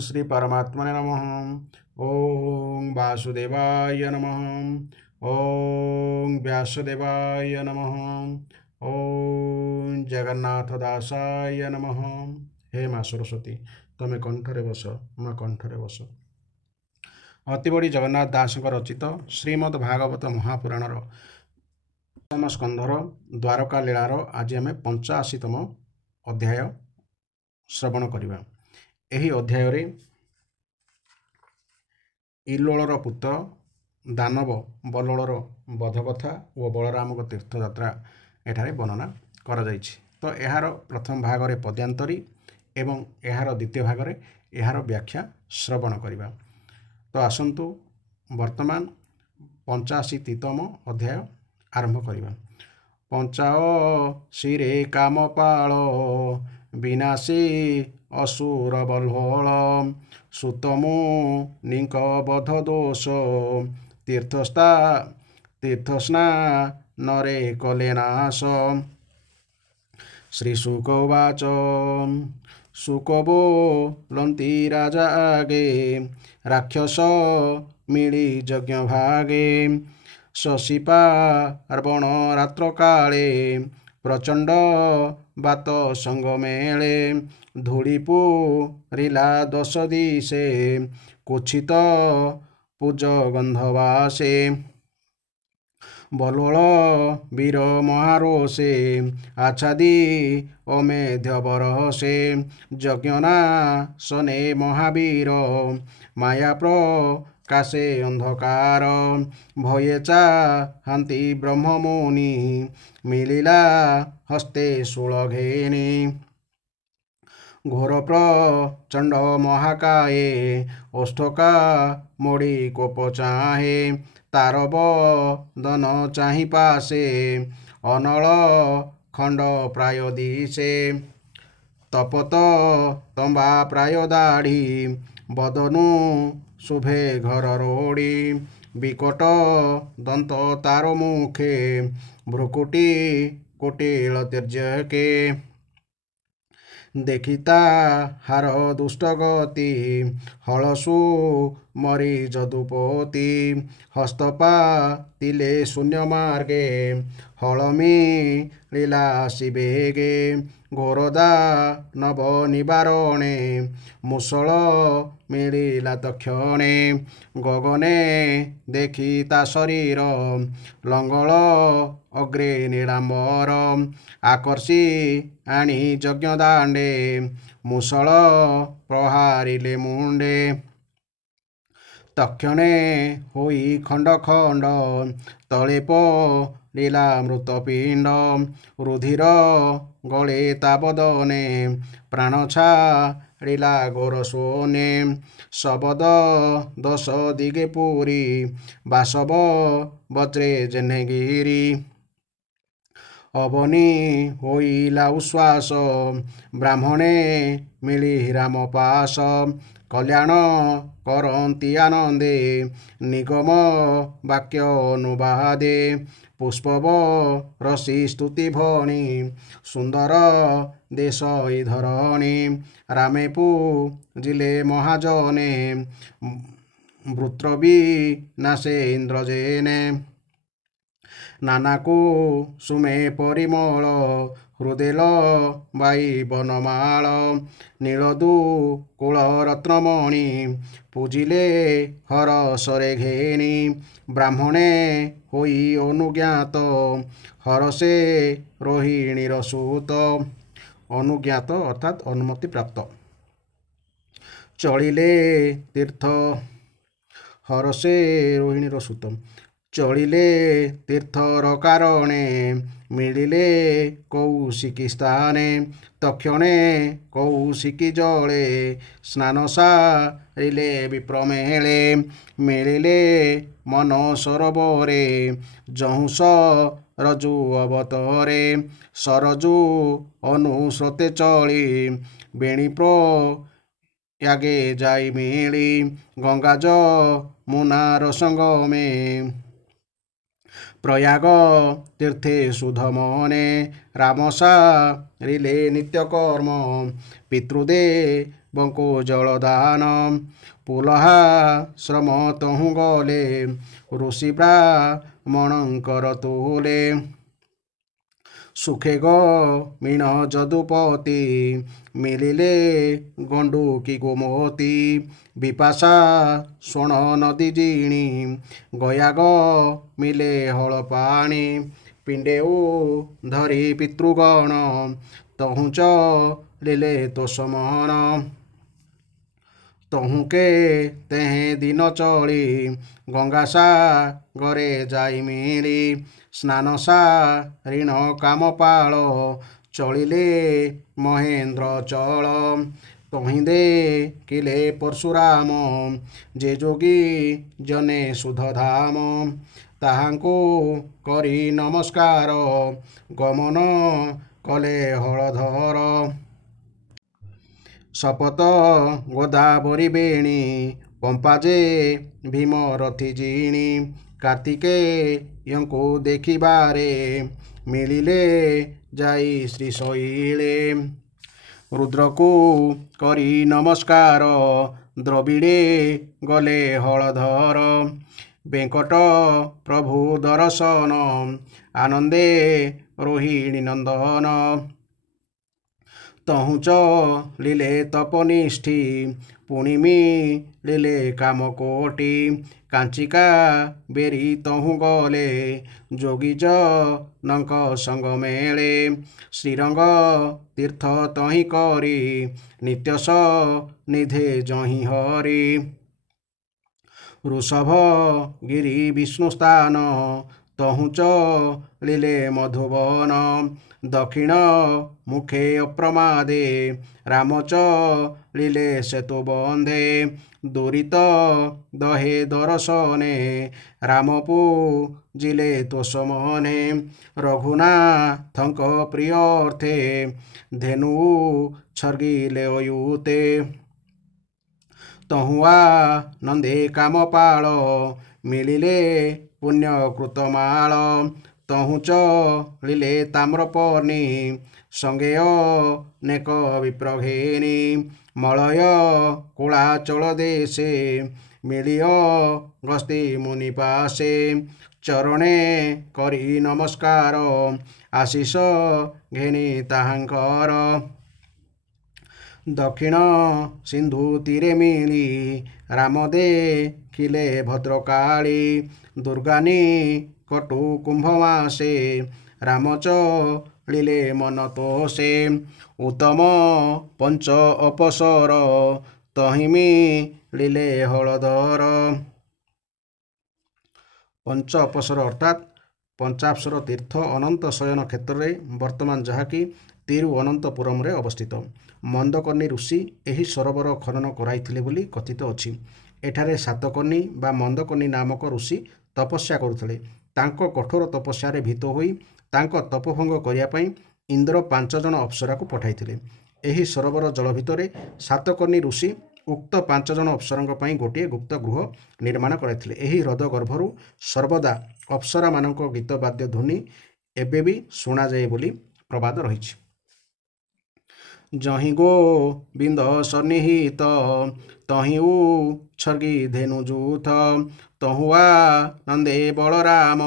श्री परमात्मने नमः। ओं वासुदेवाय नमः। ओं व्यासदेवाय नमः। ओं जगन्नाथ दासाय नमः। हे माँ सरस्वती तमें कंठरे बस, माँ कंठरे बस। अतिबड़ी जगन्नाथ दास रचित श्रीमद्भागवत महापुराणर प्रथम स्कंधर द्वारका लीलार आज आम 85तम अध्याय श्रवण करिबा। एही अध्याय रे इलोलर पुत्र दानव बल्लर बध कथा और बलराम तीर्थयात्रा एठारे वर्णना करा जायछि। तो यार प्रथम भाग रे पद्यांतरी एवं यार द्वितीय भाग रे यार व्याख्या श्रवण करिबा। तो आसंतु वर्तमान 85तम अध्याय आरंभ करिबा। पंचाओ शिरे कामपाल विनाशी असुर बल्हल सुतमु निक बध दोष तीर्थस्ना नरे कले नाश। श्री शुक उवाच शुकबो लंती राजा आगे राक्षस मिली यज्ञ भागे शशी पार्वण रात्र काले प्रचंड बात संग मेले धूलिपु रिला 10 दिशे कुचित पूज गंधवासे बलवल वीर महारोषे आच्छादी अमेध्य बरसे यज्ञना सने महावीर माया प्रकाशे अंधकार भये चाहांति ब्रह्ममुनि मिलिला हस्ते शूलघेनी घोर प्रचंड महाकाये ओष्ठका मोड़ी कोप चाहे तारब दन चाहि पासे अनल खंड प्राय दिशे तपत तंबा प्राय दाढ़ी बदनु शुभे घर रोड़ी विकट दंत तार मुखे भ्रुकुटी कुटिल तिर्यके देखिता हार दुष्ट गति हलसु मरी जदुपति हस्तपा तिले शून्य मार्गे हलमी लीला शिवेगे घोरदा नव निवारणे मुसल मिलिला तक्षणे गगने देखिता शरीर लंगल अग्रे नीलांबर आकर्षी आनी यज्ञ दांडे मुसल प्रहारिले मुंडे तक्षणे होई खंड खंड तले लीला मृतपिंड रुधिर गले ताबदने प्राण छाड़िला गोर सोने शबद 10 दिगे पुरी बासव वज्रे जेनेगिरी अवनी होइला उश्वास ब्राह्मणे मिली राम पास कल्याण करंती आनंदे निगम वाक्य अनुवादे पुष्पव रसी स्तुति भणी सुंदर देश धरणी रामे पूजिले महाजने वृत्रबी नासे इंद्रजेने नानाकु सुमे परिमल हृदेल बाई बनमाल नीलदू कुल रत्नमणि पूजिले हर सरे घेनी ब्राह्मणे होई अनुज्ञात हरसे रोहिणीर सूत अनुज्ञात अर्थात अनुमति प्राप्त चलिले तीर्थ हरसे रोहिणीर सूत चलिले तीर्थर कारणे मिलिले कौशिकी स्थाने तक्षणे कौशिकी जले स्नान सारिले विप्रमेले मिलिले मन सरोवरे जहुस रजु अवतरे सरजु अनुस्रोते चली बेणी यागे जाई मिली गंगाज मुनार संगमे प्रयाग तीर्थे सुधमने रामसा रिले नित्यकर्म पितृदे ବଙ୍କୁ ଜଳଦାନ ପୁଲହା ଶ୍ରମ ତହୁଁ ଗଲେ ଋଷି ବ୍ରାହ୍ମଣଙ୍କର ତୁଲେ ସୁଖେ ମିଣ ଯଦୁପତି ମିଳିଲେ ଗଣ୍ଡୁ କି ଗୋମତି ବିପାଶା ଶୁଣ ନଦୀ ଜିଣି ଗୟାଗ ମିଲେ ହଳ ପାଣି ପିଣ୍ଡେଉ ଧରି ପିତୃଗଣ ତହୁଁଚ ଲିଲେ ତୋଷମଣ ତହୁଁକେ ତେହେଁ ଦିନ ଚଳି ଗଙ୍ଗାସା ଗରେ ଯାଇ ମିଳି ସ୍ନାନସା ଋଣ କାମପାଳ ଚଳିଲେ ମହେନ୍ଦ୍ର ଚଳ ତହିଁଦେ କିଲେ ପରଶୁରାମ ଯେ ଯୋଗୀ ଜନେ ସୁଧଧାମ ତାହାଙ୍କୁ କରି ନମସ୍କାର ଗମନ କଲେ ହଳଧର ଶପଥ ଗୋଦାବରୀ ବେଣୀ ପମ୍ପାଜେ ଭୀମ ରଥି ଜିଣି କାର୍ତ୍ତିକେୟଙ୍କୁ ଦେଖିବାରେ ମିଳିଲେ ଯାଇ ଶ୍ରୀ ଶୈଳେ ରୁଦ୍ରକୁ କରି ନମସ୍କାର ଦ୍ରବିଡ଼େ ଗଲେ ହଳଧର ବେଙ୍କଟ ପ୍ରଭୁ ଦର୍ଶନ ଆନନ୍ଦେ ରୋହିଣୀ ନନ୍ଦନ ତହୁଁଚ ଲିଲେ ତପନିଷ୍ଠି ପୁଣିମି ଲିଲେ କାମକୋଟି କାଞ୍ଚିକା ବେରି ତହୁଁ ଗଲେ ଯୋଗୀଜନଙ୍କ ସଙ୍ଗ ମେଳେ ଶ୍ରୀରଙ୍ଗ ତୀର୍ଥ ତହିଁ କରି ନିତ୍ୟସ ନିଧେ ଜହିଁ ହରି ଋଷଭ ଗିରି ବିଷ୍ଣୁ ସ୍ଥାନ ତହୁଁଚ ଲିଲେ ମଧୁବନ ଦକ୍ଷିଣ ମୁଖେ ଅପ୍ରମାଦେ ରାମଚ ଲିଲେ ସେତୁ ବନ୍ଧେ ଦୁରିତ ଦହେ ଦର୍ଶନେ ରାମପୁ ଜିଲେ ତୋଷମନେ ରଘୁନାଥଙ୍କ ପ୍ରିୟ ଅର୍ଥେ ଧେନୁ ଛର୍ଗିଲେ ଅୟୁତେ ତହୁଆ ନନ୍ଦେ କାମପାଳ ମିଳିଲେ ପୁଣ୍ୟକୃତମାଳ ତହୁଁଚ ଲିଲେ ତାମ୍ରପର୍ଣ୍ଣି ସଙ୍ଗେୟ ନେକ ବିପ୍ରଘେନି ମଳୟ କୁଳାଚଳ ଦେଶେ ମିଳିୟ ଗସ୍ତି ମୁନିପାଶେ ଚରଣେ କରି ନମସ୍କାର ଆଶିଷ ଘେନି ତାହାଙ୍କର ଦକ୍ଷିଣ ସିନ୍ଧୁ ତୀରେ ମିଳି ରାମ ଦେଖିଲେ ଭଦ୍ରକାଳୀ ଦୁର୍ଗାନୀ କଟୁ କୁମ୍ଭମାସେ ରାମଚ ଳିଲେ ମନ ତୋଷେ ଉତ୍ତମ ପଞ୍ଚ ଅପସର ତହିମି ଳିଲେ ହଳଧର ପଞ୍ଚ ଅପସର ଅର୍ଥାତ୍ ପଞ୍ଚାପସର ତୀର୍ଥ ଅନନ୍ତ ଶୟନ କ୍ଷେତ୍ରରେ ବର୍ତ୍ତମାନ ଯାହାକି ତିରୁଅନନ୍ତପୁରମରେ ଅବସ୍ଥିତ ମନ୍ଦକର୍ଣ୍ଣୀ ଋଷି ଏହି ସରୋବର ଖନନ କରାଇଥିଲେ ବୋଲି କଥିତ ଅଛି। ଏଠାରେ ସାତକର୍ଣ୍ଣୀ ବା ମନ୍ଦକର୍ଣ୍ଣୀ ନାମକ ଋଷି ତପସ୍ୟା କରୁଥିଲେ। ତାଙ୍କ କଠୋର ତପସ୍ୟାରେ ଭୀତ ହୋଇ ତାଙ୍କ ତପଭଙ୍ଗ କରିବା ପାଇଁ ଇନ୍ଦ୍ର 5 ଜଣ ଅପ୍ସରାକୁ ପଠାଇଥିଲେ। ଏହି ସରୋବର ଜଳ ଭିତରେ ସାତକର୍ଣ୍ଣୀ ଋଷି ଉକ୍ତ 5 ଜଣ ଅପ୍ସରାଙ୍କ ପାଇଁ ଗୋଟିଏ ଗୁପ୍ତ ଗୃହ ନିର୍ମାଣ କରାଇଥିଲେ। ଏହି ହ୍ରଦ ଗର୍ଭରୁ ସର୍ବଦା ଅପ୍ସରାମାନଙ୍କ ଗୀତ ବାଦ୍ୟ ଧ୍ୱନି ଏବେ ବି ଶୁଣାଯାଏ ବୋଲି ପ୍ରବାଦ ରହିଛି। ଜହିଁ ଗୋବିନ୍ଦ ସନ୍ନିହିତ ତହିଁ ଉତ୍ସର୍ଗୀ ଧେନୁଯୂଥ ତହୁଆ ନନ୍ଦେ ବଳରାମ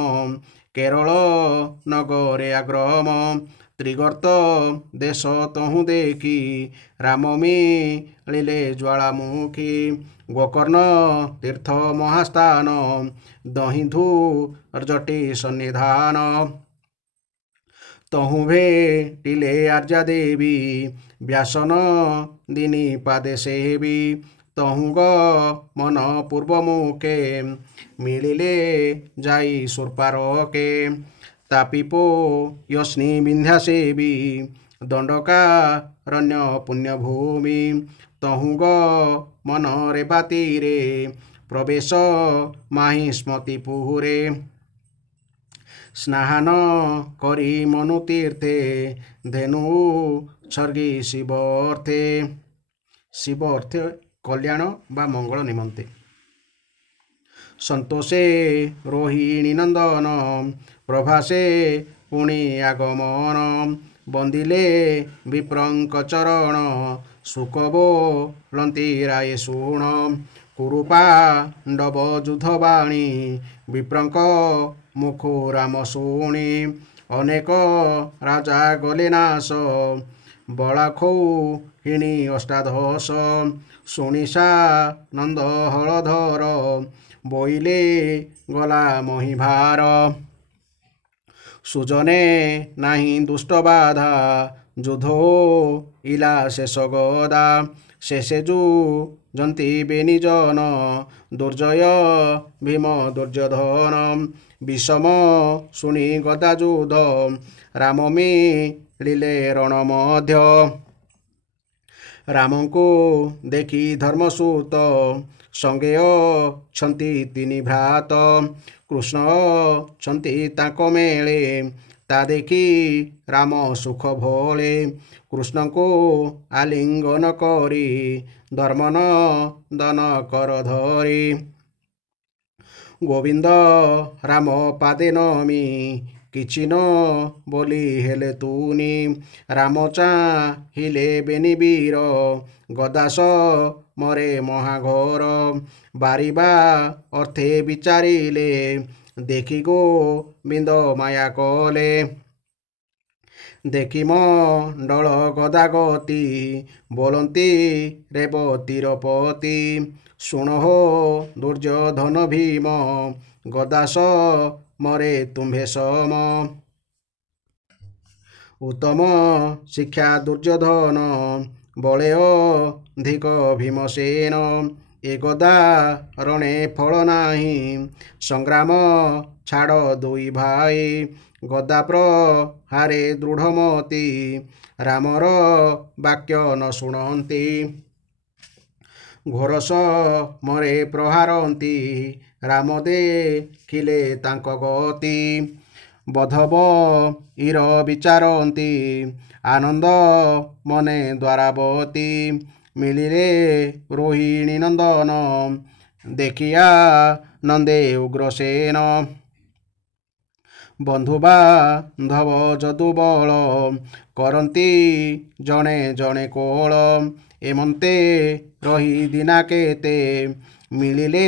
କେରଳ ନଗରେ ଆଗ୍ରମ ତ୍ରିଗର୍ତ୍ତ ଦେଶ ତହୁଁ ଦେଖି ରାମ ମିଳିଲେ ଜ୍ୱାଳାମୁଖୀ ଗୋକର୍ଣ୍ଣ ତୀର୍ଥ ମହାସ୍ଥାନ ଦହିଁଧୁ ଜଟି ସନ୍ନିଧାନ ତହୁଁ ଭେଟିଲେ ଆର୍ଯ୍ୟା ଦେବୀ ବ୍ୟାସନ ଦିନୀ ପାଦେ ସେବି ତହୁଁ ମନ ପୂର୍ବମୁଖେ ମିଳିଲେ ଯାଇ ସୁର୍ପାରକେ ତାପିପୋ ୟସ୍ନି ବିନ୍ଧ୍ୟାସେବି ଦଣ୍ଡକାରଣ୍ୟ ପୁଣ୍ୟଭୂମି ତହୁଁ ମନ ରେବାତୀରେ ପ୍ରବେଶ ମାହି ସ୍ମତିପୁରେ ସ୍ନାହାନ କରି ମନୁ ତୀର୍ଥେ ଧେନୁ ଛର୍ଗୀ ଶିବ ଅର୍ଥେ କଲ୍ୟାଣ ବା ମଙ୍ଗଳ ନିମନ୍ତେ ସନ୍ତୋଷେ ରୋହିଣୀ ନନ୍ଦନ ପ୍ରଭାସେ ପୁଣି ଆଗମନ ବନ୍ଦିଲେ ବିପ୍ରଙ୍କ ଚରଣ ଶୁକ ବୋଲନ୍ତି ରାଏ ଶୁଣ କୁରୁପାଣ୍ଡବ ଯୁଦ୍ଧ ବାଣୀ ବିପ୍ରଙ୍କ ମୁଖୁ ରାମ ଶୁଣି ଅନେକ ରାଜା ଗଲେ ନାଶ ବଳାଖୋହିଣୀ ଅଷ୍ଟାଦଶ ଶୁଣିସା ନନ୍ଦ ହଳଧର ବୋଇଲେ ଗଲା ମହିଭାର ସୁଜନେ ନାହିଁ ଦୁଷ୍ଟ ବାଧା ଯୁଦ୍ଧ ଇଲା ଶେଷ ଗଦା ଶେଷେ ଯୁଜନ୍ତି ବେନିଜନ ଦୁର୍ଜୟ ଭୀମ ଦୁର୍ଯ୍ୟୋଧନ ବିଷମ ଶୁଣି ଗଦା ଯୁଦ୍ଧ ରାମ ମିଳିଲେ ରଣ ମଧ୍ୟ ରାମଙ୍କୁ ଦେଖି ଧର୍ମସୂତ ସଙ୍ଗେ ଅଛନ୍ତି ତିନି ଭ୍ରାତ କୃଷ୍ଣ ଅଛନ୍ତି ତାଙ୍କ ମେଳେ ତା ଦେଖି ରାମ ସୁଖ ଭୋଳେ କୃଷ୍ଣଙ୍କୁ ଆଲିଙ୍ଗନ କରି ଧର୍ମନନ୍ଦନ କର ଧରି ଗୋବିନ୍ଦ ରାମ ପାଦେ ନମି କିଛି ନ ବୋଲି ହେଲେ ତୁନି ରାମ ଚାହିଁଲେ ବେନି ବୀର ଗଦାସ ମରେ ମହାଘର ବାରିବା ଅର୍ଥେ ବିଚାରିଲେ ଦେଖି ଗୋବିନ୍ଦ ମାୟା କଲେ ଦେଖି ମଣ୍ଡଳ ଗଦାଗତି ବୋଲନ୍ତି ରେବତୀର ପତି ଶୁଣ ହୋ ଦୁର୍ଯ୍ୟୋଧନ ଭୀମ ଗଦାସ ମରେ ତୁମ୍ଭେ ସମ ଉତ୍ତମ ଶିକ୍ଷା ଦୁର୍ଯ୍ୟୋଧନ ବଳେ ଅଧିକ ଭୀମସେନ ଏ ଗଦା ରଣେ ଫଳ ନାହିଁ ସଂଗ୍ରାମ ଛାଡ଼ ଦୁଇ ଭାଇ ଗଦା ପ୍ରହାରେ ଦୃଢ଼ମତି ରାମର ବାକ୍ୟ ନ ଶୁଣନ୍ତି ଘୋର ସମରେ ପ୍ରହାରନ୍ତି ରାମ ଦେଖିଲେ ତାଙ୍କ ଗତି ବଧବ ଇର ବିଚାରନ୍ତି ଆନନ୍ଦ ମନେ ଦ୍ୱାରାବତୀ ମିଳିଲେ ରୋହିଣୀ ନନ୍ଦନ ଦେଖିଆ ନନ୍ଦେ ଉଗ୍ରସେନ ବନ୍ଧୁ ବାନ୍ଧବ ଯଦୁବଳ କରନ୍ତି ଜଣେ ଜଣେ କୋଳ ଏମନ୍ତେ ରହି ଦିନା କେତେ ମିଳିଲେ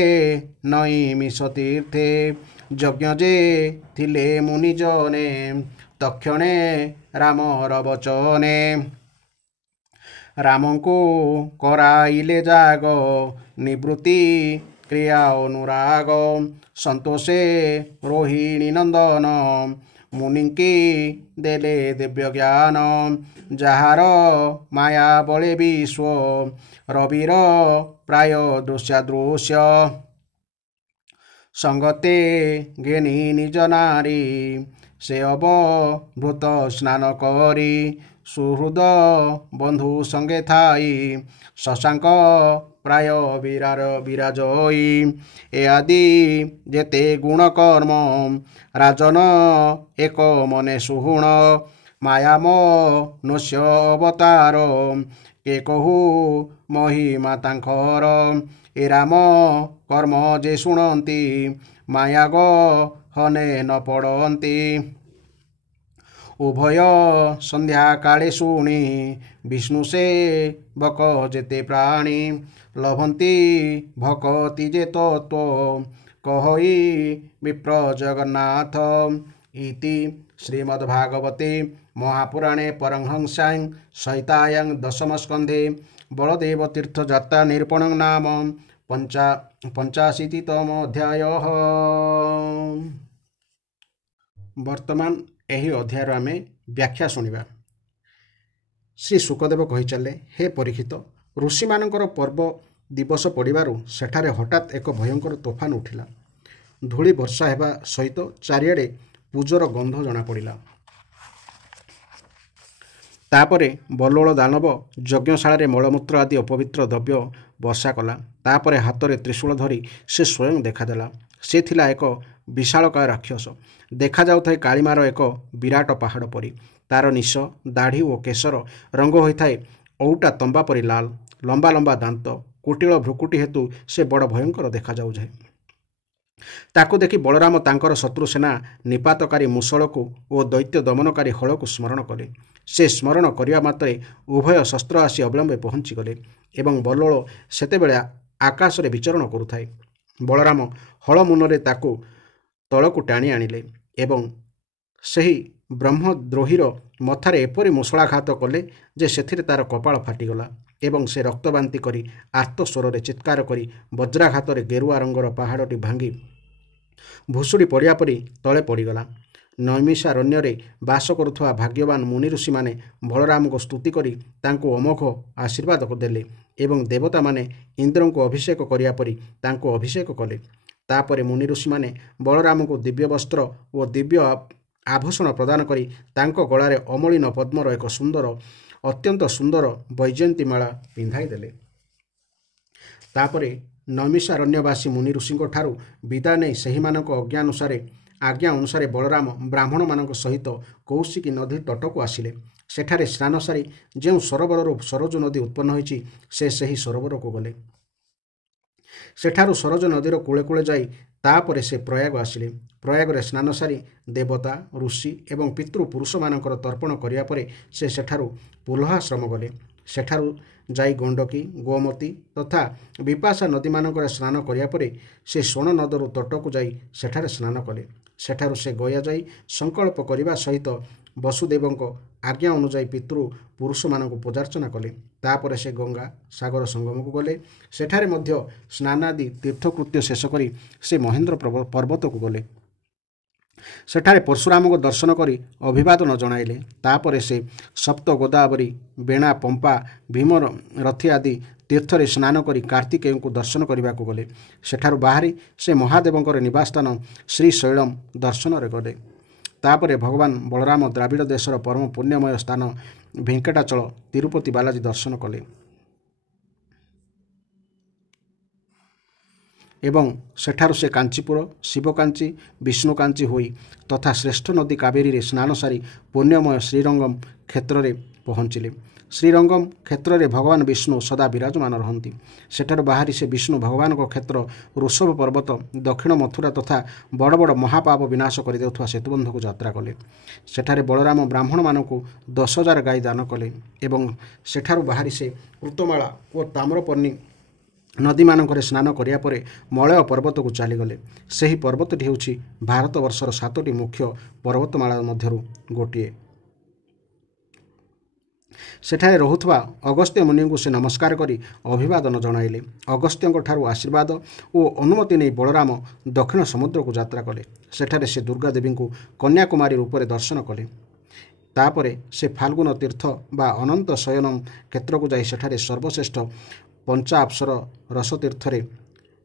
ନଈ ମିଶ ତୀର୍ଥେ ଯଜ୍ଞ ଯେ ଥିଲେ ମୁନି ଜନେ ତକ୍ଷଣେ ରାମର ବଚନେ ରାମଙ୍କୁ କରାଇଲେ ଜାଗ ନିବୃତ୍ତି କ୍ରିୟା ଅନୁରାଗ ସନ୍ତୋଷେ ରୋହିଣୀ ନନ୍ଦନ ମୁନିଙ୍କି ଦେଲେ ଦିବ୍ୟ ଜ୍ଞାନ ଯାହାର ମାୟା ବଳେ ବିଶ୍ୱ ରବିର ପ୍ରାୟ ଦୃଶ୍ୟାଦୃଶ୍ୟ ସଙ୍ଗତେ ଘେନି ନିଜ ନାରୀ ସେ ଅବଭୃତ ସ୍ନାନ କରି ସୁହୃଦ ବନ୍ଧୁ ସଙ୍ଗେ ଥାଇ ଶଶାଙ୍କ ପ୍ରାୟ ବିରାଜଇ ଏ ଆଦି ଯେତେ ଗୁଣ କର୍ମ ରାଜନ ଏକ ମନେ ସୁହୁଣ ମାୟା ମନୁଷ୍ୟ ଅବତାର କେ କହୁ ମହିମା ତାଙ୍କର ଏ ରାମ କର୍ମ ଯେ ଶୁଣନ୍ତି ମାୟା ଗହନେ ନ ପଡ଼ନ୍ତି ଉଭୟ ସନ୍ଧ୍ୟା କାଳେ ଶୁଣି ବିଷ୍ଣୁ ସେବକ ଯେତେ ପ୍ରାଣୀ ଲଭନ୍ତି ଭକତି ଯେ ତତ୍ତ୍ୱ କହଇ ବିପ୍ର ଜଗନ୍ନାଥ ଇତି ଶ୍ରୀମଦ୍ଭାଗବତେ ମହାପୁରାଣେ ପରମହଂସ୍ୟାଂ ସଂହିତାୟାଂ ଦଶମ ସ୍କନ୍ଧେ ବଳଦେବ ତୀର୍ଥ ଯାତ୍ରା ନିରୂପଣଂ ନାମ ପଞ୍ଚାशीतम ଅଧ୍ୟାୟ। ବର୍ତ୍ତମାନ ଏହି ଅଧ୍ୟାୟର ଆମେ ବ୍ୟାଖ୍ୟା ଶୁଣିବା। ଶ୍ରୀ ଶୁକଦେବ କହିଚାଲେ, ହେ ପରୀକ୍ଷିତ, ଋଷିମାନଙ୍କର ପର୍ବ ଦିବସ ପଡ଼ିବାରୁ ସେଠାରେ ହଠାତ୍ ଏକ ଭୟଙ୍କର ତୋଫାନ ଉଠିଲା। ଧୂଳି ବର୍ଷା ହେବା ସହିତ ଚାରିଆଡ଼େ ପୂଜର ଗନ୍ଧ ଜଣାପଡ଼ିଲା। ତାପରେ ବଲ୍ଲଳ ଦାନବ ଯଜ୍ଞଶାଳାରେ ମଳମୂତ୍ର ଆଦି ଅପବିତ୍ର ଦ୍ରବ୍ୟ ବର୍ଷା କଲା। ତାପରେ ହାତରେ ତ୍ରିଶୂଳ ଧରି ସେ ସ୍ୱୟଂ ଦେଖାଦେଲା। ସେ ଥିଲା ଏକ ବିଶାଳକାୟ ରାକ୍ଷସ। ଦେଖାଯାଉଥାଏ କାଳିମାର ଏକ ବିରାଟ ପାହାଡ଼ ପରି। ତାର ନିଶ, ଦାଢ଼ି ଓ କେଶର ରଙ୍ଗ ହୋଇଥାଏ ଅଉଟା ତମ୍ବା ପରି ଲାଲ। ଲମ୍ବା ଲମ୍ବା ଦାନ୍ତ, କୁଟିଳ ଭ୍ରୁକୁଟି ହେତୁ ସେ ବଡ଼ ଭୟଙ୍କର ଦେଖାଯାଉଥାଏ। ତାକୁ ଦେଖି ବଳରାମ ତାଙ୍କର ଶତ୍ରୁ ସେନା ନିପାତକାରୀ ମୂଷଳକୁ ଓ ଦୈତ୍ୟ ଦମନକାରୀ ହଳକୁ ସ୍ମରଣ କଲେ। ସେ ସ୍ମରଣ କରିବା ମାତ୍ରେ ଉଭୟ ଶସ୍ତ୍ର ଆସି ଅବିଳମ୍ବେ ପହଞ୍ଚିଗଲେ ଏବଂ ବଲ୍ଲଳ ସେତେବେଳେ ଆକାଶରେ ବିଚରଣ କରୁଥାଏ। ବଳରାମ ହଳ ମୁନରେ ତାକୁ ତଳକୁ ଟାଣି ଆଣିଲେ ଏବଂ ସେହି ବ୍ରହ୍ମଦ୍ରୋହୀର ମଥାରେ ଏପରି ମୂଷଳାଘାତ କଲେ ଯେ ସେଥିରେ ତାର କପାଳ ଫାଟିଗଲା ଏବଂ ସେ ରକ୍ତବାନ୍ତି କରି ଆର୍ତ୍ତ ସ୍ୱରରେ ଚିତ୍କାର କରି ବଜ୍ରାଘାତରେ ଗେରୁଆ ରଙ୍ଗର ପାହାଡ଼ଟି ଭାଙ୍ଗି ଭୁଷୁଡ଼ି ପଡ଼ିବା ପରି ତଳେ ପଡ଼ିଗଲା। ନୈମିଷାରଣ୍ୟରେ ବାସ କରୁଥିବା ଭାଗ୍ୟବାନ ମୁନି ଋଷିମାନେ ବଳରାମଙ୍କୁ ସ୍ତୁତି କରି ତାଙ୍କୁ ଅମୋଘ ଆଶୀର୍ବାଦ ଦେଲେ ଏବଂ ଦେବତାମାନେ ଇନ୍ଦ୍ରଙ୍କୁ ଅଭିଷେକ କରିବା ପରି ତାଙ୍କୁ ଅଭିଷେକ କଲେ। ତାପରେ ମୁନି ଋଷିମାନେ ବଳରାମଙ୍କୁ ଦିବ୍ୟ ବସ୍ତ୍ର ଓ ଦିବ୍ୟ ଆଭୂଷଣ ପ୍ରଦାନ କରି ତାଙ୍କ ଗଳାରେ ଅମଳିନ ପଦ୍ମର ଏକ ଅତ୍ୟନ୍ତ ସୁନ୍ଦର ବୈଜୟନ୍ତୀମାଳା ପିନ୍ଧାଇ ଦେଲେ। ତାପରେ ନୈମିଷାରଣ୍ୟବାସୀ ମୁନି ଋଷିଙ୍କଠାରୁ ବିଦାୟ ନେଇ ସେହିମାନଙ୍କ ଆଜ୍ଞା ଅନୁସାରେ ବଳରାମ ବ୍ରାହ୍ମଣମାନଙ୍କ ସହିତ କୌଶିକୀ ନଦୀ ତଟକୁ ଆସିଲେ। ସେଠାରେ ସ୍ନାନ ସାରି ଯେଉଁ ସରୋବରରୁ ସରଜୁ ନଦୀ ଉତ୍ପନ୍ନ ହୋଇଛି ସେ ସେହି ସରୋବରକୁ ଗଲେ। ସେଠାରୁ ସରଜ ନଦୀର କୂଳେ କୂଳେ ଯାଇ ତାପରେ ସେ ପ୍ରୟାଗ ଆସିଲେ। ପ୍ରୟାଗରେ ସ୍ନାନ ସାରି ଦେବତା, ଋଷି ଏବଂ ପିତୃପୁରୁଷମାନଙ୍କର ତର୍ପଣ କରିବା ପରେ ସେ ସେଠାରୁ ପୁଲହାଶ୍ରମ ଗଲେ। ସେଠାରୁ ଯାଇ ଗଣ୍ଡକୀ, ଗୋମତୀ ତଥା ବିପାଶା ନଦୀମାନଙ୍କରେ ସ୍ନାନ କରିବା ପରେ ସେ ସୋଣ ନଦରୁ ତଟକୁ ଯାଇ ସେଠାରେ ସ୍ନାନ କଲେ। ସେଠାରୁ ସେ ଗୟା ଯାଇ ସଂକଳ୍ପ କରିବା ସହିତ ବସୁଦେବଙ୍କ ଆଜ୍ଞା ଅନୁଯାୟୀ ପିତୃପୁରୁଷମାନଙ୍କୁ ପୂଜାର୍ଚ୍ଚନା କଲେ। ତାପରେ ସେ ଗଙ୍ଗା ସାଗର ସଙ୍ଗମକୁ ଗଲେ। ସେଠାରେ ମଧ୍ୟ ସ୍ନାନାଦି ତୀର୍ଥକୃତ୍ୟ ଶେଷ କରି ସେ ମହେନ୍ଦ୍ର ପର୍ବତକୁ ଗଲେ। ସେଠାରେ ପରଶୁରାମଙ୍କୁ ଦର୍ଶନ କରି ଅଭିବାଦନ ଜଣାଇଲେ। ତାପରେ ସେ ସପ୍ତ ଗୋଦାବରୀ, ବେଣା, ପମ୍ପା, ଭୀମରଥୀ ଆଦି ତୀର୍ଥରେ ସ୍ନାନ କରି କାର୍ତ୍ତିକେୟଙ୍କୁ ଦର୍ଶନ କରିବାକୁ ଗଲେ। ସେଠାରୁ ବାହାରି ସେ ମହାଦେବଙ୍କର ନିବାସସ୍ଥାନ ଶ୍ରୀଶୈଳମ୍ ଦର୍ଶନରେ ଗଲେ। ତାପରେ ଭଗବାନ ବଳରାମ ଦ୍ରାବିଡ଼ ଦେଶର ପରମ ପୁଣ୍ୟମୟ ସ୍ଥାନ ଭେଙ୍କଟାଚଳ, ତିରୁପତି ବାଲାଜୀ ଦର୍ଶନ କଲେ ଏବଂ ସେଠାରୁ ସେ କାଞ୍ଚିପୁର, ଶିବକାଞ୍ଚି, ବିଷ୍ଣୁକାଞ୍ଚି ହୋଇ ତଥା ଶ୍ରେଷ୍ଠ ନଦୀ କାବେରୀରେ ସ୍ନାନ ସାରି ପୁଣ୍ୟମୟ ଶ୍ରୀରଙ୍ଗମ୍ କ୍ଷେତ୍ରରେ ପହଞ୍ଚିଲେ। ଶ୍ରୀରଙ୍ଗମ୍ କ୍ଷେତ୍ରରେ ଭଗବାନ ବିଷ୍ଣୁ ସଦା ବିରାଜମାନ ରହନ୍ତି। ସେଠାରୁ ବାହାରି ସେ ବିଷ୍ଣୁ ଭଗବାନଙ୍କ କ୍ଷେତ୍ର ଋଷଭ ପର୍ବତ, ଦକ୍ଷିଣ ମଥୁରା ତଥା ବଡ଼ ବଡ଼ ମହାପାପ ବିନାଶ କରିଦେଉଥିବା ସେତୁବନ୍ଧକୁ ଯାତ୍ରା କଲେ। ସେଠାରେ ବଳରାମ ବ୍ରାହ୍ମଣମାନଙ୍କୁ 10,000 ଗାଈ ଦାନ କଲେ ଏବଂ ସେଠାରୁ ବାହାରି ସେ କୃତମାଳା ଓ ତାମ୍ରପର୍ଣ୍ଣି ନଦୀମାନଙ୍କରେ ସ୍ନାନ କରିବା ପରେ ମଳୟ ପର୍ବତକୁ ଚାଲିଗଲେ। ସେହି ପର୍ବତଟି ହେଉଛି ଭାରତବର୍ଷର 7ଟି ମୁଖ୍ୟ ପର୍ବତମାଳା ମଧ୍ୟରୁ ଗୋଟିଏ। ସେଠାରେ ରହୁଥିବା ଅଗସ୍ତ୍ୟ ମୁନିଙ୍କୁ ସେ ନମସ୍କାର କରି ଅଭିବାଦନ ଜଣାଇଲେ। ଅଗସ୍ତ୍ୟଙ୍କ ଠାରୁ ଆଶୀର୍ବାଦ ଓ ଅନୁମତି ନେଇ ବଳରାମ ଦକ୍ଷିଣ ସମୁଦ୍ରକୁ ଯାତ୍ରା କଲେ। ସେଠାରେ ସେ ଦୁର୍ଗା ଦେବୀଙ୍କୁ କନ୍ୟାକୁମାରୀ ରୂପରେ ଦର୍ଶନ କଲେ। ତାପରେ ସେ ଫାଲ୍ଗୁନ ତୀର୍ଥ ବା ଅନନ୍ତ ଶୟନମ୍ କ୍ଷେତ୍ରକୁ ଯାଇ ସେଠାରେ ସର୍ବଶ୍ରେଷ୍ଠ ପଞ୍ଚାପସର ରସତୀର୍ଥରେ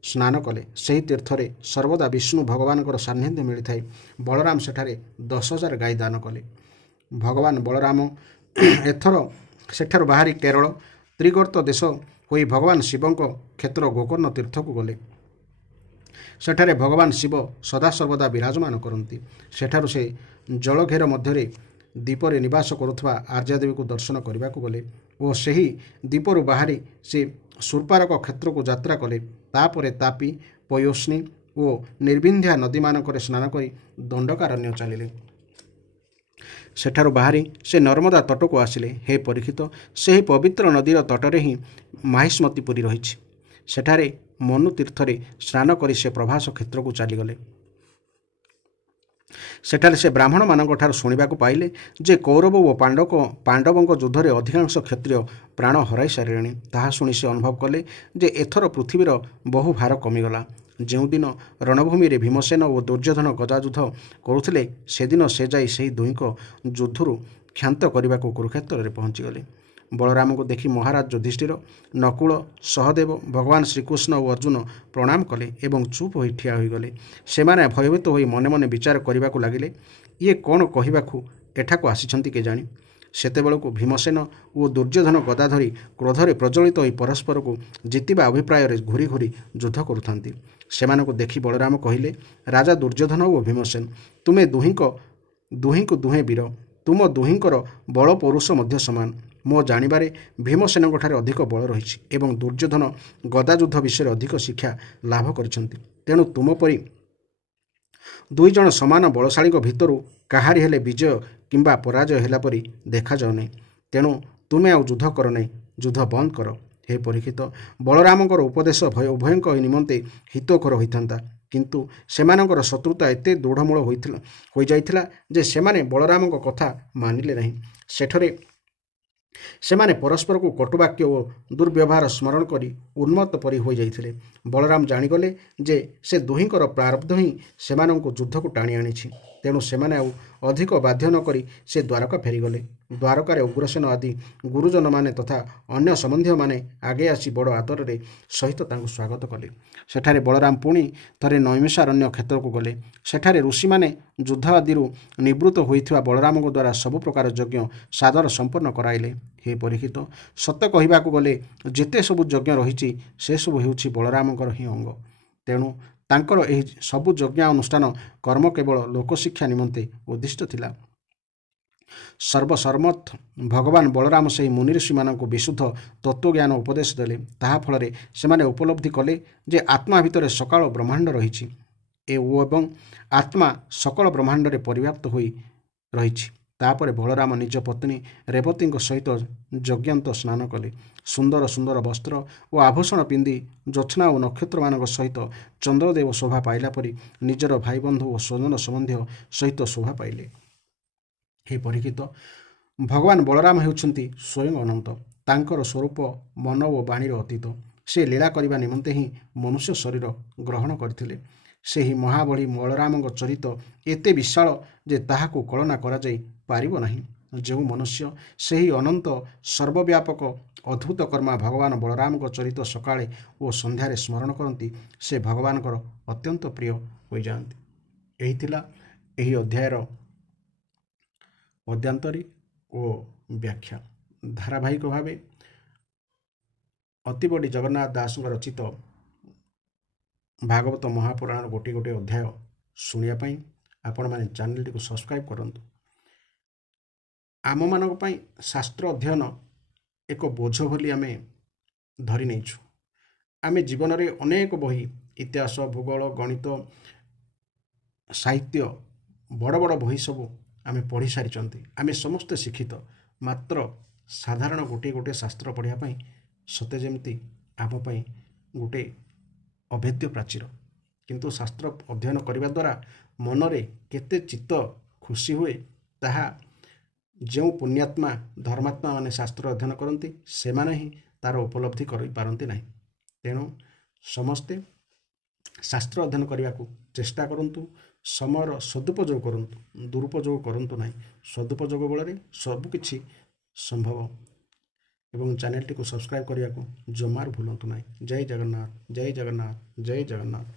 ସ୍ନାନ କଲେ। ସେହି ତୀର୍ଥରେ ସର୍ବଦା ବିଷ୍ଣୁ ଭଗବାନଙ୍କର ସାନ୍ନିଧ୍ୟ ମିଳିଥାଏ। ବଳରାମ ସେଠାରେ 10,000 ଗାଈ ଦାନ କଲେ। ଭଗବାନ ବଳରାମ ଏଥର ସେଠାରୁ ବାହାରି କେରଳ ତ୍ରିଗର୍ତ୍ତ ଦେଶ ହୋଇ ଭଗବାନ ଶିବଙ୍କ କ୍ଷେତ୍ର ଗୋକର୍ଣ୍ଣ ତୀର୍ଥକୁ ଗଲେ। ସେଠାରେ ଭଗବାନ ଶିବ ସଦାସର୍ବଦା ବିରାଜମାନ କରନ୍ତି। ସେଠାରୁ ସେ ଜଳଘେର ମଧ୍ୟରେ ଦ୍ୱୀପରେ ନିବାସ କରୁଥିବା ଆର୍ଯ୍ୟାଦେବୀକୁ ଦର୍ଶନ କରିବାକୁ ଗଲେ ଓ ସେହି ଦ୍ୱୀପରୁ ବାହାରି ସେ ଶୂର୍ପାରକ କ୍ଷେତ୍ରକୁ ଯାତ୍ରା କଲେ। ତାପରେ ତାପି, ପୟୋଷ୍ଣୀ ଓ ନିର୍ବିନ୍ଧ୍ୟା ନଦୀମାନଙ୍କରେ ସ୍ନାନ କରି ଦଣ୍ଡକାରଣ୍ୟ ଚାଲିଲେ। ସେଠାରୁ ବାହାରି ସେ ନର୍ମଦା ତଟକୁ ଆସିଲେ। ହେ ପରୀକ୍ଷିତ, ସେହି ପବିତ୍ର ନଦୀର ତଟରେ ହିଁ ମାହିଷ୍ମତୀ ପୁରୀ ରହିଛି। ସେଠାରେ ମନୁ ତୀର୍ଥରେ ସ୍ନାନ କରି ସେ ପ୍ରଭାସ କ୍ଷେତ୍ରକୁ ଚାଲିଗଲେ। ସେଠାରେ ସେ ବ୍ରାହ୍ମଣମାନଙ୍କଠାରୁ ଶୁଣିବାକୁ ପାଇଲେ ଯେ କୌରବ ଓ ପାଣ୍ଡବଙ୍କ ଯୁଦ୍ଧରେ ଅଧିକାଂଶ କ୍ଷତ୍ରିୟ ପ୍ରାଣ ହରାଇ ସାରିଲେଣି। ତାହା ଶୁଣି ସେ ଅନୁଭବ କଲେ ଯେ ଏଥର ପୃଥିବୀର ବହୁ ଭାର କମିଗଲା। ଯେଉଁଦିନ ରଣଭୂମିରେ ଭୀମସେନ ଓ ଦୁର୍ଯ୍ୟୋଧନ ଗଜାଯୁଦ୍ଧ କରୁଥିଲେ ସେଦିନ ସେ ଯାଇ ସେହି ଦୁହିଁଙ୍କ ଯୁଦ୍ଧରୁ କ୍ଷାନ୍ତ କରିବାକୁ କୁରୁକ୍ଷେତ୍ରରେ ପହଞ୍ଚିଗଲେ। ବଳରାମଙ୍କୁ ଦେଖି ମହାରାଜ ଯୁଧିଷ୍ଠିର, ନକୁଳ, ସହଦେବ, ଭଗବାନ ଶ୍ରୀକୃଷ୍ଣ ଓ ଅର୍ଜୁନ ପ୍ରଣାମ କଲେ ଏବଂ ଚୁପ୍ ହୋଇ ଠିଆ ହୋଇଗଲେ। ସେମାନେ ଭୟଭୀତ ହୋଇ ମନେ ମନେ ବିଚାର କରିବାକୁ ଲାଗିଲେ, ଇଏ କ'ଣ କହିବାକୁ ଏଠାକୁ ଆସିଛନ୍ତି କେଜାଣି। ସେତେବେଳକୁ ଭୀମସେନ ଓ ଦୁର୍ଯ୍ୟୋଧନ ଗଦା ଧରି କ୍ରୋଧରେ ପ୍ରଜ୍ୱଳିତ ହୋଇ ପରସ୍ପରକୁ ଜିତିବା ଅଭିପ୍ରାୟରେ ଘୁରି ଘୁରି ଯୁଦ୍ଧ କରୁଥାନ୍ତି। ସେମାନଙ୍କୁ ଦେଖି ବଳରାମ କହିଲେ, ରାଜା ଦୁର୍ଯ୍ୟୋଧନ ଓ ଭୀମସେନ, ତୁମେ ଦୁହିଁଙ୍କୁ ଦୁହେଁ ବୀର। ତୁମ ଦୁହିଁଙ୍କର ବଳ ପୌରୁଷ ମଧ୍ୟ ସମାନ। ମୋ ଜାଣିବାରେ ଭୀମସେନଙ୍କଠାରେ ଅଧିକ ବଳ ରହିଛି ଏବଂ ଦୁର୍ଯ୍ୟୋଧନ ଗଦାଯୁଦ୍ଧ ବିଷୟରେ ଅଧିକ ଶିକ୍ଷା ଲାଭ କରିଛନ୍ତି। ତେଣୁ ତୁମ ପରି ଦୁଇ ଜଣ ସମାନ ବଳଶାଳୀଙ୍କ ଭିତରୁ କାହାରି ହେଲେ ବିଜୟ କିମ୍ବା ପରାଜୟ ହେଲା ପରି ଦେଖାଯାଉନାହିଁ। ତେଣୁ ତୁମେ ଆଉ ଯୁଦ୍ଧ କର ନାହିଁ, ଯୁଦ୍ଧ ବନ୍ଦ କର। ହେ ପରୀକ୍ଷିତ, ବଳରାମଙ୍କର ଉପଦେଶ ଉଭୟଙ୍କ ନିମନ୍ତେ ହିତକର ହୋଇଥାନ୍ତା, କିନ୍ତୁ ସେମାନଙ୍କର ଶତ୍ରୁତା ଏତେ ଦୃଢ଼ମୂଳ ହୋଇଯାଇଥିଲା ଯେ ସେମାନେ ବଳରାମଙ୍କ କଥା ମାନିଲେ ନାହିଁ। ସେଠାରେ ସେମାନେ ପରସ୍ପରକୁ କଟୁବାକ୍ୟ ଓ ଦୁର୍ବ୍ୟବହାର ସ୍ମରଣ କରି ଉନ୍ମତ୍ତ ପରି ହୋଇଯାଇଥିଲେ। ବଳରାମ ଜାଣିଗଲେ ଯେ ସେ ଦୁହିଁଙ୍କର ପ୍ରାରବ୍ଧ ହିଁ ସେମାନଙ୍କୁ ଯୁଦ୍ଧକୁ ଟାଣି ଆଣିଛି। ତେଣୁ ସେମାନେ ଆଉ ଅଧିକ ବାଧ୍ୟ ନ କରି ସେ ଦ୍ୱାରକା ଫେରିଗଲେ। ଦ୍ୱାରକାରେ ଉଗ୍ରସେନ ଆଦି ଗୁରୁଜନମାନେ ତଥା ଅନ୍ୟ ସମ୍ବନ୍ଧୀୟମାନେ ଆଗେଇ ଆସି ବଡ଼ ଆଦରରେ ସହିତ ତାଙ୍କୁ ସ୍ୱାଗତ କଲେ। ସେଠାରେ ବଳରାମ ପୁଣି ଥରେ ନୈମିଷାରଣ୍ୟ କ୍ଷେତ୍ରକୁ ଗଲେ। ସେଠାରେ ଋଷିମାନେ ଯୁଦ୍ଧ ଆଦିରୁ ନିବୃତ୍ତ ହୋଇଥିବା ବଳରାମଙ୍କ ଦ୍ୱାରା ସବୁ ପ୍ରକାର ଯଜ୍ଞ ସାଦର ସମ୍ପନ୍ନ କରାଇଲେ। ହେ ପରୀକ୍ଷିତ, ସତ କହିବାକୁ ଗଲେ ଯେତେ ସବୁ ଯଜ୍ଞ ରହିଛି ସେସବୁ ହେଉଛି ବଳରାମଙ୍କର ହିଁ ଅଙ୍ଗ। ତେଣୁ ତାଙ୍କର ଏହି ସବୁ ଯଜ୍ଞାନୁଷ୍ଠାନ କର୍ମ କେବଳ ଲୋକଶିକ୍ଷା ନିମନ୍ତେ ଉଦ୍ଦିଷ୍ଟ ଥିଲା। ସର୍ବସମ୍ମତ ଭଗବାନ ବଳରାମ ସେହି ମୁନିଋଷିମାନଙ୍କୁ ବିଶୁଦ୍ଧ ତତ୍ତ୍ୱଜ୍ଞାନ ଉପଦେଶ ଦେଲେ। ତାହା ଫଳରେ ସେମାନେ ଉପଲବ୍ଧି କଲେ ଯେ ଆତ୍ମା ଭିତରେ ସକଳ ବ୍ରହ୍ମାଣ୍ଡ ରହିଛି ଏବଂ ଆତ୍ମା ସକଳ ବ୍ରହ୍ମାଣ୍ଡରେ ପରିବ୍ୟାପ୍ତ ହୋଇ ରହିଛି। ତାପରେ ବଳରାମ ନିଜ ପତ୍ନୀ ରେବତୀଙ୍କ ସହିତ ଯଜ୍ଞନ୍ତ ସ୍ନାନ କଲେ। ସୁନ୍ଦର ସୁନ୍ଦର ବସ୍ତ୍ର ଓ ଆଭୂଷଣ ପିନ୍ଧି ଜ୍ୟୋତ୍ସ୍ନା ଓ ନକ୍ଷତ୍ରମାନଙ୍କ ସହିତ ଚନ୍ଦ୍ରଦେବ ଶୋଭା ପାଇଲା ପରି ନିଜର ଭାଇବନ୍ଧୁ ଓ ସ୍ୱଜନ ସମ୍ବନ୍ଧୀୟ ସହିତ ଶୋଭା ପାଇଲେ। ହେ ପରୀକ୍ଷିତ, ଭଗବାନ ବଳରାମ ହେଉଛନ୍ତି ସ୍ୱୟଂ ଅନନ୍ତ। ତାଙ୍କର ସ୍ୱରୂପ ମନ ଓ ବାଣୀର ଅତୀତ। ସେ ଲୀଳା କରିବା ନିମନ୍ତେ ହିଁ ମନୁଷ୍ୟ ଶରୀର ଗ୍ରହଣ କରିଥିଲେ। ସେହି ମହାବଳୀ ବଳରାମଙ୍କ ଚରିତ ଏତେ ବିଶାଳ ଯେ ତାହାକୁ କଳନା କରାଯାଇ ପାରିବ ନାହିଁ। ଯେଉଁ ମନୁଷ୍ୟ ସେହି ଅନନ୍ତ ସର୍ବବ୍ୟାପକ ଅଦ୍ଭୁତ କର୍ମା ଭଗବାନ ବଳରାମଙ୍କ ଚରିତ ସକାଳେ ଓ ସନ୍ଧ୍ୟାରେ ସ୍ମରଣ କରନ୍ତି, ସେ ଭଗବାନଙ୍କର ଅତ୍ୟନ୍ତ ପ୍ରିୟ ହୋଇଯାଆନ୍ତି। ଏହି ଥିଲା ଏହି ଅଧ୍ୟାୟର ଅଧ୍ୟାନ୍ତରୀ ଓ ବ୍ୟାଖ୍ୟା। ଧାରାବାହିକ ଭାବେ ଅତିବଡ଼ି ଜଗନ୍ନାଥ ଦାସଙ୍କ ରଚିତ ଭାଗବତ ମହାପୁରାଣର ଗୋଟିଏ ଗୋଟିଏ ଅଧ୍ୟାୟ ଶୁଣିବା ପାଇଁ ଆପଣମାନେ ଚ୍ୟାନେଲଟିକୁ ସବସ୍କ୍ରାଇବ୍ କରନ୍ତୁ। ଆମମାନଙ୍କ ପାଇଁ ଶାସ୍ତ୍ର ଅଧ୍ୟୟନ ଏକ ବୋଝ ବୋଲି ଆମେ ଧରି ନେଇଛୁ। ଆମେ ଜୀବନରେ ଅନେକ ବହି, ଇତିହାସ, ଭୂଗୋଳ, ଗଣିତ, ସାହିତ୍ୟ, ବଡ଼ ବଡ଼ ବହି ସବୁ ଆମେ ପଢ଼ି ସାରିଛନ୍ତି। ଆମେ ସମସ୍ତେ ଶିକ୍ଷିତ, ମାତ୍ର ସାଧାରଣ ଗୋଟିଏ ଗୋଟିଏ ଶାସ୍ତ୍ର ପଢ଼ିବା ପାଇଁ ସତେ ଯେମିତି ଆମ ପାଇଁ ଗୋଟେ ଅଭେଦ୍ୟ ପ୍ରାଚୀର। କିନ୍ତୁ ଶାସ୍ତ୍ର ଅଧ୍ୟୟନ କରିବା ଦ୍ୱାରା ମନରେ କେତେ ଚିତ୍ତ ଖୁସି ହୁଏ, ତାହା ଯେଉଁ ପୁଣ୍ୟାତ୍ମା ଧର୍ମାତ୍ମା ମାନେ ଶାସ୍ତ୍ର ଅଧ୍ୟୟନ କରନ୍ତି ସେମାନେ ହିଁ ତା'ର ଉପଲବ୍ଧି କରିପାରନ୍ତି ନାହିଁ। ତେଣୁ ସମସ୍ତେ ଶାସ୍ତ୍ର ଅଧ୍ୟୟନ କରିବାକୁ ଚେଷ୍ଟା କରନ୍ତୁ। ସମୟର ସଦୁପଯୋଗ କରନ୍ତୁ, ଦୁରୁପଯୋଗ କରନ୍ତୁ ନାହିଁ। ସଦୁପଯୋଗ ବଳରେ ସବୁକିଛି ସମ୍ଭବ। ଏବଂ ଚ୍ୟାନେଲଟିକୁ ସବସ୍କ୍ରାଇବ୍ କରିବାକୁ ଜମାରୁ ଭୁଲନ୍ତୁ ନାହିଁ। ଜୟ ଜଗନ୍ନାଥ, ଜୟ ଜଗନ୍ନାଥ, ଜୟ ଜଗନ୍ନାଥ।